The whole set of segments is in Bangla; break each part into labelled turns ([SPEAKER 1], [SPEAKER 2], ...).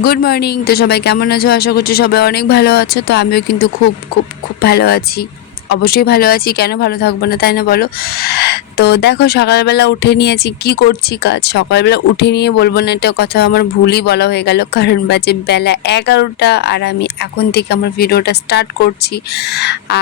[SPEAKER 1] গুড মর্নিং তো সবাই কেমন আছো? আশা করছি সবাই অনেক ভালো আছো। তো আমিও কিন্তু খুব খুব খুব ভালো আছি। অবশ্যই ভালো আছি। কেন ভালো থাকব না, তাই না বলো? তো দেখো সকালবেলা উঠে নিয়েছি, কি করছি কাজ? সকালবেলা উঠে নিয়ে বলব না এটা কথা, আমার ভুলই বলা হয়ে গেল, কারণ বাজে বেলা এগারোটা আর আমি এখন থেকে আমার ভিডিওটা স্টার্ট করছি।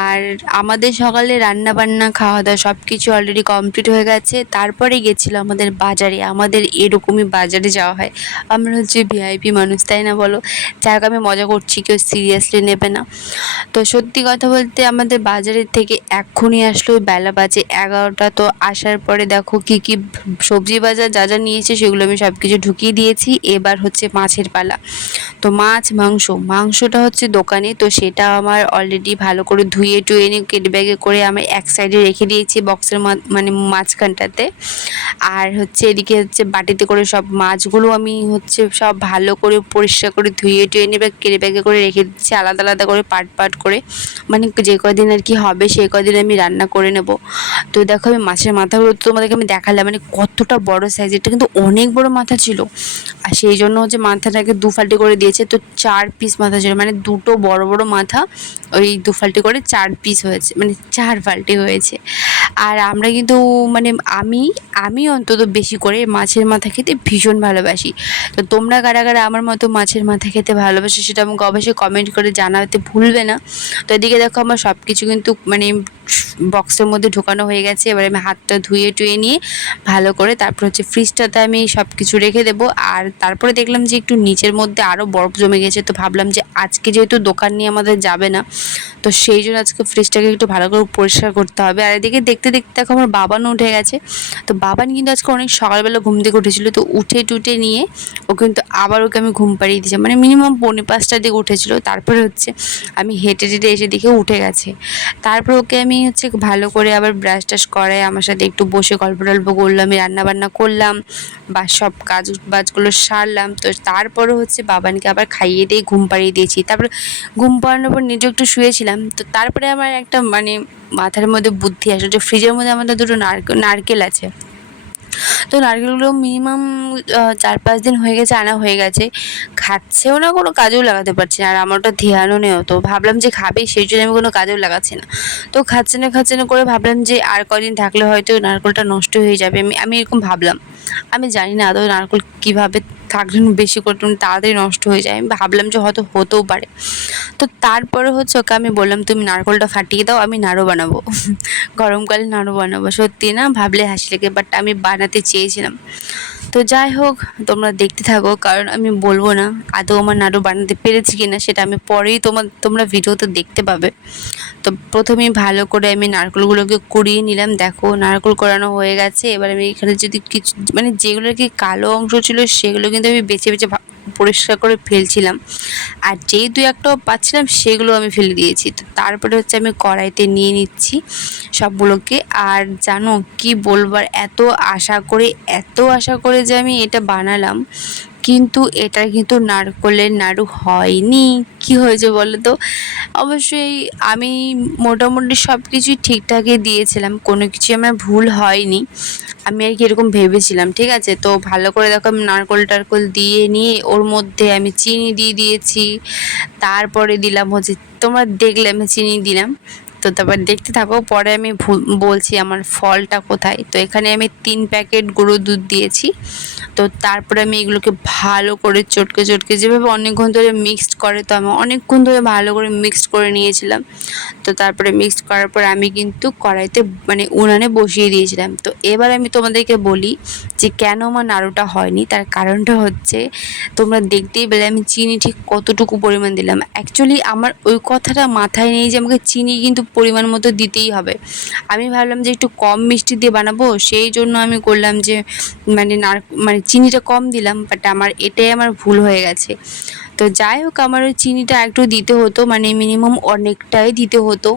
[SPEAKER 1] আর আমাদের সকালে রান্না বান্না খাওয়া দাওয়া সব কিছু অলরেডি কমপ্লিট হয়ে গেছে। তারপরে গেছিল আমাদের বাজারে, আমাদের এরকমই বাজারে যাওয়া হয়। আমরা হচ্ছে ভিআইপি মানুষ, তাই না বলো? যাক, আমি মজা করছি, কেউ সিরিয়াসলি নেবে না। তো সত্যি কথা বলতে আমাদের বাজারের থেকে এক্ষুনি আসলো বেলা বাজে এগারোটা, তো আসার পরে দেখো কি কি সবজি বাজার যা যা নিয়েছে সেগুলো আমি সব কিছু ঢুকিয়ে দিয়েছি। এবার হচ্ছে মাছের পালা। তো মাছ, মাংস, মাংসটা হচ্ছে দোকানে। তো সেটা আমার অলরেডি ভালো করে ধুয়ে টুয়ে নিয়ে কেটে ব্যাগে করে আমি এক সাইডে রেখে দিয়েছি বক্সের মানে মাঝখানটাতে। আর হচ্ছে এদিকে হচ্ছে বাটিতে করে সব মাছগুলো আমি হচ্ছে সব ভালো করে পরিষ্কার করে ধুয়ে টুয়ে নিয়ে কেটে ব্যাগে করে রেখে দিচ্ছি। আলাদা আলাদা করে পাট পাট করে। মানে যে কদিন আর কি হবে সেই কদিন আমি রান্না করে নেব। তো দেখো আমি মাছের মাথাগুলো তো তোমাদেরকে আমি দেখালাম মানে কতটা বড় সাইজ এটা কিন্তু অনেক বড় মাথা ছিল। আর সেই জন্য হচ্ছে মাথাটাকে দু ফাল্টি করে দিয়েছে, তো চার পিস মাথা ছিল মানে দুটো বড় বড় মাথা ওই দু ফাল্টি করে চার পিস হয়েছে মানে চার ফাল্টি হয়েছে। আর আমরা কিন্তু মানে আমি আমি অন্তত বেশি করে মাছের মাথা খেতে ভীষণ ভালোবাসি। তো তোমরা কারা কারা আমার মতো মাছের মাথা খেতে ভালোবাসো সেটা আমাকে অবশ্যই কমেন্ট করে জানাতে ভুলবে না। তো এদিকে দেখো আমার সব কিছু কিন্তু মানে বক্সের মধ্যে ঢোকানো হয়ে গেছে। এবার আমি হাতটা ধুয়ে টুয়ে নিয়ে ভালো করে তারপর হচ্ছে ফ্রিজটাতে আমি সব কিছু রেখে দেবো। আর তারপরে দেখলাম যে একটু নিচের মধ্যে আরও বরফ জমে গেছে। তো ভাবলাম যে আজকে যেহেতু দোকান নিয়ে আমাদের যাবে না তো সেই জন্য আজকে ফ্রিজটাকে একটু ভালো করে পরিষ্কার করতে হবে। আর এদিকে দেখতে দেখতে দেখো আমার বাবানও উঠে গেছে। তো বাবান কিন্তু আজকে অনেক সকালবেলা ঘুম থেকে উঠেছিল। তো উঠে টুটে নিয়ে ও কিন্তু আবার ওকে আমি ঘুম পাড়িয়ে দিয়েছি। মানে মিনিমাম পৌনে পাঁচটার দিকে উঠেছিল। তারপরে হচ্ছে আমি হেঁটে হেঁটে এসে দেখে উঠে গেছে। তারপর ওকে আমি হচ্ছে ভালো করে আবার ব্রাশ টাশ করাই, আমার সাথে একটু বসে গল্প টল্প করলাম রান্না বান্না করলাম, বা সব কাজ বাজগুলো সারলাম। তো তারপরে হচ্ছে বাবানকে আবার খাইয়ে দিয়ে ঘুম পাড়িয়ে দিয়েছি। তারপর ঘুম পাড়ানোর পর নিজে একটু শুয়েছিলাম। তো তারপরে আমার একটা মানে মাথার মধ্যে বুদ্ধি আসে যে ফ্রিজের মধ্যে আমাদের দুটো নারকেল আছে। তো নারকেলগুলো মিনিমাম চার পাঁচ দিন হয়ে গেছে, আনা হয়ে গেছে। খাচ্ছেও না, কোনো কাজেও লাগাতে পারছি না। আর আমার ওটা ধ্যানও নেই তো ভাবলাম যে খাবে সেই জন্য আমি কোনো কাজেও লাগাচ্ছি না। তো খাচ্ছে না খাচ্ছে না করে ভাবলাম যে আর কদিন থাকলে হয়তো নারকেলটা নষ্ট হয়ে যাবে। আমি আমি এরকম ভাবলাম। আমি জানি না আদৌ নারকেল কীভাবে থাকলে বেশি করে তাড়াতাড়ি নষ্ট হয়ে যায়। আমি ভাবলাম যে হয়তো হতেও পারে। তো তারপরে হচ্ছে ওকে আমি বললাম, তুমি নারকলটা ফাটিয়ে দাও, আমি নাড়ু বানাবো। গরমকালে নাড়ু বানাবো। সত্যি না, ভাবলে হাসি লাগে। বাট আমি বানাতে চেয়েছিলাম। তো যাই হোক, তোমরা দেখতে থাকো, কারণ আমি বলব না আদৌ আমার নাড়ু বানাতে পেরেছি কি না সেটা আমি পরেই তোমার, তোমরা ভিডিওতে দেখতে পাবে। তো প্রথমেই ভালো করে আমি নারকেলগুলোকে কুড়িয়ে নিলাম। দেখো, নারকেল করানো হয়ে গেছে। এবার আমি এখানে যদি কিছু মানে যেগুলো কি কালো অংশ ছিল সেগুলো কিন্তু আমি বেছে বেছে পরিষ্কার করে ফেলছিলাম। আর যেই দুই একটাও পাচ্ছিলাম, সেগুলো আমি ফেলে দিয়েছি। তো তারপরে হচ্ছে আমি কড়াইতে নিয়ে নিচ্ছি সবগুলোকে। আর জানো কি বলবার এত আশা করে, এত আশা করে যে আমি এটা বানালাম কিন্তু এটা কিন্তু নারকলের নাড়ু হয়নি। কি হয়েছে বলো তো? অবশ্যই আমি মোটামুটি সব কিছুই ঠিকঠাকই দিয়েছিলাম, কোনো কিছুই আমার ভুল হয়নি। আমি আর কি এরকম ভেবেছিলাম, ঠিক আছে? তো ভালো করে দেখো আমি নারকল টারকল দিয়ে নিয়ে ওর মধ্যে আমি চিনি দিয়ে দিয়েছি। তারপরে দিলাম হচ্ছে, তোমরা দেখলে আমি চিনি দিলাম। তো তারপর দেখতে থাকো, পরে আমি বলছি আমার ফলটা কোথায়। তো এখানে আমি তিন প্যাকেট গুঁড়ো দুধ দিয়েছি। তো তারপরে আমি এগুলোকে ভালো করে চটকে চটকে যেভাবে অনেকক্ষণ ধরে মিক্সড করে, তো আমি অনেকক্ষণ ধরে ভালো করে মিক্সড করে নিয়েছিলাম। তো তারপরে মিক্সড করার পর আমি কিন্তু কড়াইতে মানে উনানে বসিয়ে দিয়েছিলাম। তো এবার আমি তোমাদেরকে বলি যে কেন আমার নাড়ুটা হয়নি, তার কারণটা হচ্ছে তোমরা দেখতেই পেলে আমি চিনি ঠিক কতটুকু পরিমাণ দিলাম। অ্যাকচুয়ালি আমার ওই কথাটা মাথায় নেই যে আমাকে চিনি কিন্তু পরিমাণ মতো দিতেই হবে। আমি ভাবলাম যে একটু কম মিষ্টি দিয়ে বানাবো, সেই জন্য আমি করলাম যে মানে মানে চিনিটা কম দিলাম বাট আমার এটাই আমার ভুল হয়ে গেছে। তো যাই হোক, আমার ওই চিনিটা একটু দিতে হতো মানে মিনিমাম অনেকটাই দিতে হতো।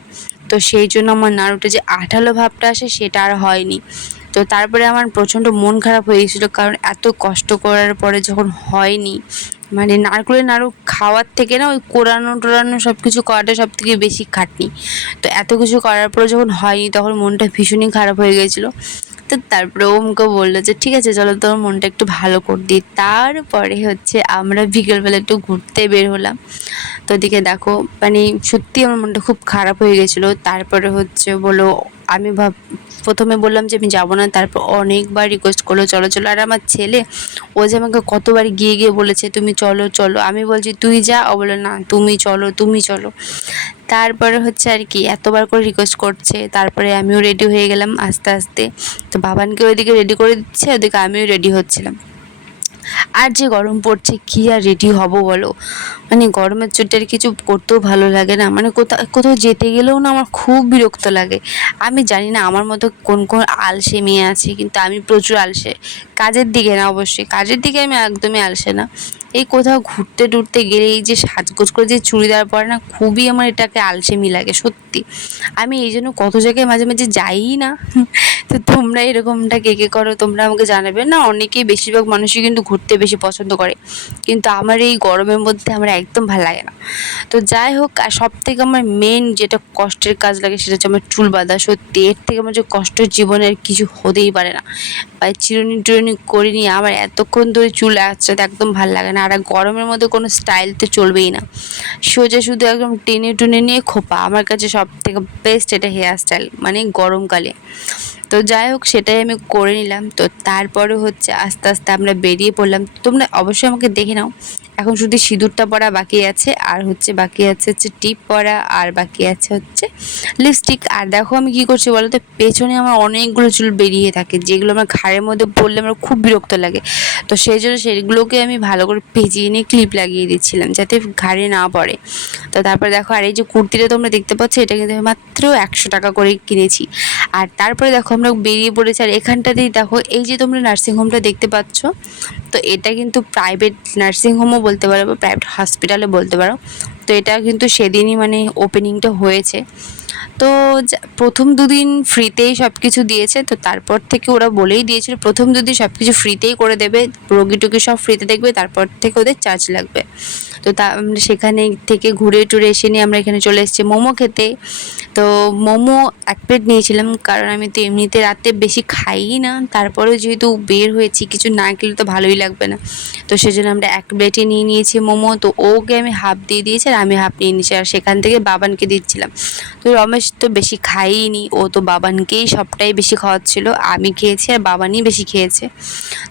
[SPEAKER 1] তো সেই জন্য আমার নাড়ুটা যে আঠালো ভাবটা আসে, সেটা আর হয়নি। তো তারপরে আমার প্রচণ্ড মন খারাপ হয়ে গেছিল, কারণ এত কষ্ট করার পরে যখন হয়নি মানে নারকেলের নাড়ু খাওয়ার থেকে না ওই কোরানো টোরানো সব কিছু করাটা সব থেকে বেশি খাটনি। তো এত কিছু করার পরে যখন হয়নি, তখন মনটা ভীষণই খারাপ হয়ে গেছিল। তো তারপরে ও আমাকে বলল যে, ঠিক আছে, চলো তোর মনটা একটু ভালো করে। দিই তারপরে হচ্ছে আমরা বিকেলবেলা একটু ঘুরতে বের হলাম। তো ওদিকে দেখো মানে সত্যি আমার মনটা খুব খারাপ হয়ে গেছিল। তারপরে হচ্ছে বলো আমি ভাব প্রথমে বললাম যে আমি যাব না, তারপর অনেকবার রিকোয়েস্ট করল, চলো চলো। আর আমার ছেলে, ও যে আমাকে কতবার গিয়ে গিয়ে বলেছে, তুমি চলো চলো। আমি বলছি, তুই যা। ও বলে না, তুমি চলো তুমি চলো। তারপরে হচ্ছে আর কি, এতবার করে রিকোয়েস্ট করছে, তারপরে আমিও রেডি হয়ে গেলাম আস্তে আস্তে। তো বাবানকে ওইদিকে রেডি করে দিচ্ছে, ওদিকে আমিও রেডি হচ্ছিলাম। আর যে গরম পড়ছে, কি আর রেডি হব বলো? মানে গরমের চোটে আর কিছু করতেও ভালো লাগে না। মানে কোথাও কোথাও যেতে গেলেও না আমার খুব বিরক্ত লাগে। আমি জানি না আমার মতো কোন কোন আলসে মেয়ে আছে, কিন্তু আমি প্রচুর আলসে। কাজের দিকে না অবশ্যই। কাজের দিকে আমি একদমই আলসে না। এই কোথাও ঘুরতে টুরতে গেলে এই যে সাজগোজ করে যে চুড়িদার পরে না, খুবই আমার এটাকে আলসেমি লাগে, সত্যি। আমি এই জন্য কত জায়গায় মাঝে মাঝে যাই না। তো তোমরা এরকমটা কে কে করো, তোমরা আমাকে জানাবে। না, অনেকেই বেশিরভাগ মানুষই কিন্তু ঘুরতে বেশি পছন্দ করে। কিন্তু আমার এই গরমের মধ্যে আমার একদম ভালো লাগে না। তো যাই হোক, আর সব থেকে আমার মেন যেটা কষ্টের কাজ লাগে সেটা হচ্ছে আমার চুল বাঁধা। সত্যি, এর থেকে আমার যে কষ্ট জীবনে আর কিছু হতেই পারে না। বা চিরুনি টিরুনি করিনি আমার এতক্ষণ ধরে চুল আসতে একদম ভালো লাগে না। আর গরমের মধ্যে কোনো স্টাইল তো চলবেই না। সোজা শুধু একদম টেনে টুনে নিয়ে খোপা। আমার কাছে সব থেকে বেস্ট এটা হেয়ার স্টাইল মানে গরমকালে। তো যাই হোক, সেটাই আমি করে নিলাম। তো তারপরে হচ্ছে আস্তে আস্তে আমরা বেরিয়ে পড়লাম। তোমরা অবশ্যই আমাকে দেখে নাও। এখন শুধু সিঁদুরটা পরা বাকি আছে, আর হচ্ছে বাকি আছে হচ্ছে টিপ পরা, আর বাকি আছে হচ্ছে লিপস্টিক আর দেখো আমি কি করছি বলো তো পেছনে আমার অনেকগুলো চুল বেরিয়ে থাকে, যেগুলো আমার ঘাড়ের মধ্যে পড়লে আমার খুব বিরক্ত লাগে। তো সেই জন্য সেগুলোকে আমি ভালো করে পেঁচিয়ে নিয়ে ক্লিপ লাগিয়ে দিচ্ছিলাম, যাতে ঘাড়ে না পড়ে। তো তারপরে দেখো, আর এই যে কুর্তিটা তোমরা দেখতে পাচ্ছ, এটা কিন্তু আমি মাত্র একশো টাকা করে কিনেছি। আর তারপরে দেখো, আমরা বেরিয়ে পড়েছি, আর এখানটাতেই দেখো, এই যে তোমরা নার্সিংহোমটা দেখতে পাচ্ছ, তো এটা কিন্তু প্রাইভেট নার্সিংহোমও বলতে পারো বা প্রাইভেট হসপিটালে বলতে পারো। তো এটা কিন্তু সেদিনই মানে ওপেনিংটা হয়েছে। তো প্রথম দুদিন ফ্রিতেই সব কিছু দিয়েছে। তো তারপর থেকে ওরা বলেই দিয়েছিল, প্রথম দুদিন সব কিছু ফ্রিতেই করে দেবে। রোগী টুকি সব ফ্রিতে দেখবে, তারপর থেকে ওদের চার্জ লাগবে। তো তা সেখানে থেকে ঘুরে টুরে এসে নিয়ে আমরা এখানে চলে এসেছি মোমো খেতে। তো মোমো এক প্লেট নিয়েছিলাম, কারণ আমি তো এমনিতে রাতে বেশি খাই না। তারপরেও যেহেতু বের হয়েছি, কিছু না খেলে তো ভালোই লাগবে না। তো সেজন্য আমরা এক প্লেটে নিয়ে নিয়েছি মোমো। তো ওকে আমি হাফ দিয়ে দিয়েছি আর আমি হাফ নিয়ে নিয়েছি। আর সেখান থেকে বাবানকে দিচ্ছিলাম। তো রমেশ তো বেশি খাইনি, ও তো বাবানকেই সবটাই বেশি খাওয়াচ্ছিল। আমি খেয়েছি আর বাবানই বেশি খেয়েছে।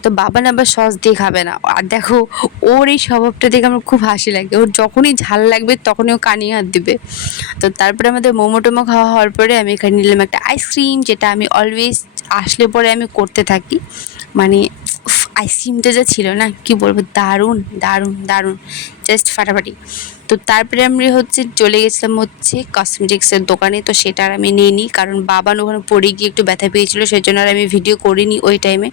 [SPEAKER 1] তো বাবান আবার সস দিয়ে খাবে না। আর দেখো, ওর এই স্বভাবটা দেখে আমার খুব হাসি লাগে। ওর যখনই ঝাল লাগবে তখনই ও কানি হাত দিবে। তো তারপরে আমাদের মোমো টোমো খাওয়া হওয়ার পরে আমি এখানে নিলাম একটা আইসক্রিম যেটা আমি অলওয়েজ আসলে পরে আমি করতে থাকি। মানে আইসক্রিমটা যা ছিল না, কি বলব, দারুণ দারুণ দারুণ জাস্ট ফাটাফাটি। তো তারপরে আমি হচ্ছে চলে গেছিলাম হচ্ছে কসমেটিক্সের দোকানে, তো সেটা আর আমি নিয়ে নিই কারণ বাবান ওখানে পড়ে গিয়ে একটু ব্যথা পেয়েছিলো সেই জন্য আর আমি ভিডিও করিনি ওই টাইমে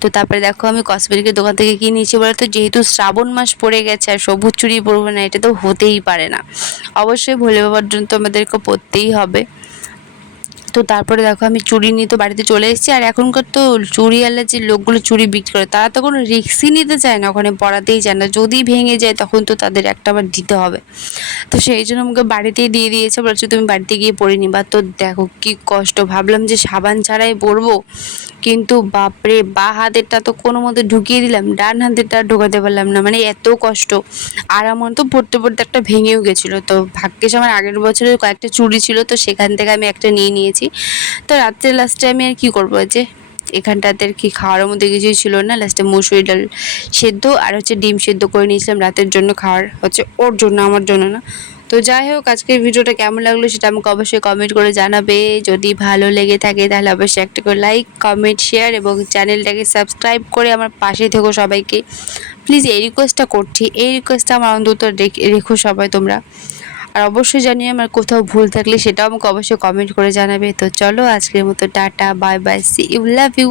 [SPEAKER 1] তো তারপরে দেখো আমি কসমেটিকের দোকান থেকে কী নিয়েছি বলে তো যেহেতু শ্রাবণ মাস পড়ে গেছে আর সবুজ চুরি পরবো না, এটা তো হতেই পারে না। অবশ্যই ভোলে বাবার জন্য তো আমাদেরকে পড়তেই হবে। তো তারপরে দেখো আমি চুড়ি নিয়ে তো বাড়িতে চলে এসেছি। আর এখনকার তো চুড়িওয়ালা যে লোকগুলো চুড়ি বিক্রি করে, তারা তো কোনো রিক্সই নিতে চায় না, ওখানে পড়াতেই চায় না। যদি ভেঙে যায় তখন তো তাদের একটা আবার দিতে হবে। তো সেই জন্য আমাকে বাড়িতেই দিয়ে দিয়েছে, বলছে তুমি বাড়িতে গিয়ে পড়ে নিবা। তো দেখো কি কষ্ট, ভাবলাম যে সাবান ছাড়াই পরবো। কিন্তু বাপরে, বা হাতেরটা তো কোনো মতো ঢুকিয়ে দিলাম, ডান হাতেরটা ঢোকাতে পারলাম না। মানে এত কষ্ট। আর আমার তো পড়তে পড়তে একটা ভেঙেও গেছিল। তো ভাগ্যেস আমার আগের বছরের কয়েকটা চুড়ি ছিল, তো সেখান থেকে আমি একটা নিয়ে নিয়েছি। তো রাত্রে লাস্টে আমি আর কী করব যে, এখানটাতে আর কি খাওয়ার মধ্যে কিছুই ছিল না। লাস্টে মুসুরি ডাল সেদ্ধ আর হচ্ছে ডিম সেদ্ধ করে নিয়েছিলাম রাতের জন্য খাওয়ার, হচ্ছে ওর জন্য, আমার জন্য না। তো যাই হোক, আজকের ভিডিওটা কেমন লাগল সেটা আমাকে অবশ্যই কমেন্ট করে জানাবে। যদি ভালো লেগে থাকে তাহলে অবশ্যই একটা করে লাইক কমেন্ট শেয়ার এবং চ্যানেলটাকে সাবস্ক্রাইব করে আমার পাশে থেকো সবাইকে। প্লিজ এই রিকোয়েস্টটা করছি। এই রিকোয়েস্টটা আমার অন্তত রেখো সবাই তোমরা। আর অবশ্যই জানিয়ে আমার কোথাও ভুল থাকলে সেটাও আমাকে অবশ্যই কমেন্ট করে জানাবে। তো চলো আজকের মতো tata bye bye see you love you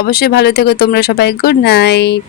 [SPEAKER 1] অবশ্যই ভালো থেকো তোমরা সবাই গুড নাইট